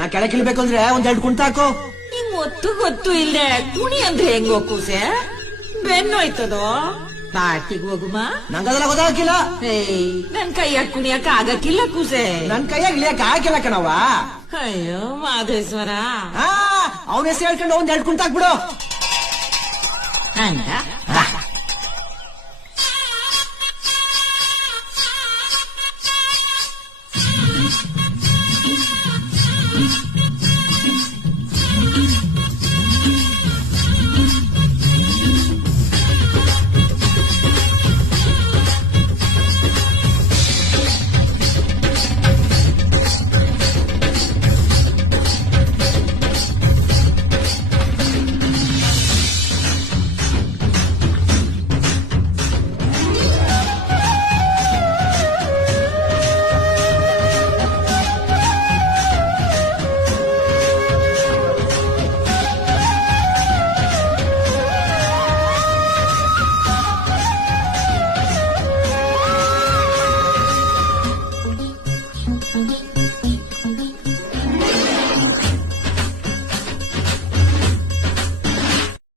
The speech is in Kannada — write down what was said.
ನಾ ಕೆಳಗೆ ಇಳ್ಬೇಕು ಅಂದ್ರೆ ಒಂದೆರಡು ಕುಂಟ ಹಾಕು. ನಿಂಗ್ ಗೊತ್ತು ಇಲ್ದೆ ಕುಣಿ ಅಂದ್ರೆ ಹೆಂಗೋ ಕೂಸೆ ಬೆನ್ನೋಯ್ತದೋ. ಪಾರ್ಟಿಗೆ ಹೋಗುಮ. ನಂಗದೆಲ್ಲ ಗೊತ್ತಾಗಿಲ್ಲ. ನನ್ ಕೈಯಾಗ ಕುಣಿಯಕ ಆಗಕ್ಕಿಲ್ಲ ಕೂಸೆ. ನನ್ ಕೈಯಾಗ ಇಳಿಯಕ್ ಹಾಕಿಲ್ಲ ಕಣವ. ಅಯ್ಯೋ ಮಾದೇಶ್ವರ, ಅವನ ಹೆಸರು ಹೇಳ್ಕೊಂಡು ಒಂದೆರಡು ಕುಂಟ ಹಾಕ್ಬಿಡು. ಹಂಗ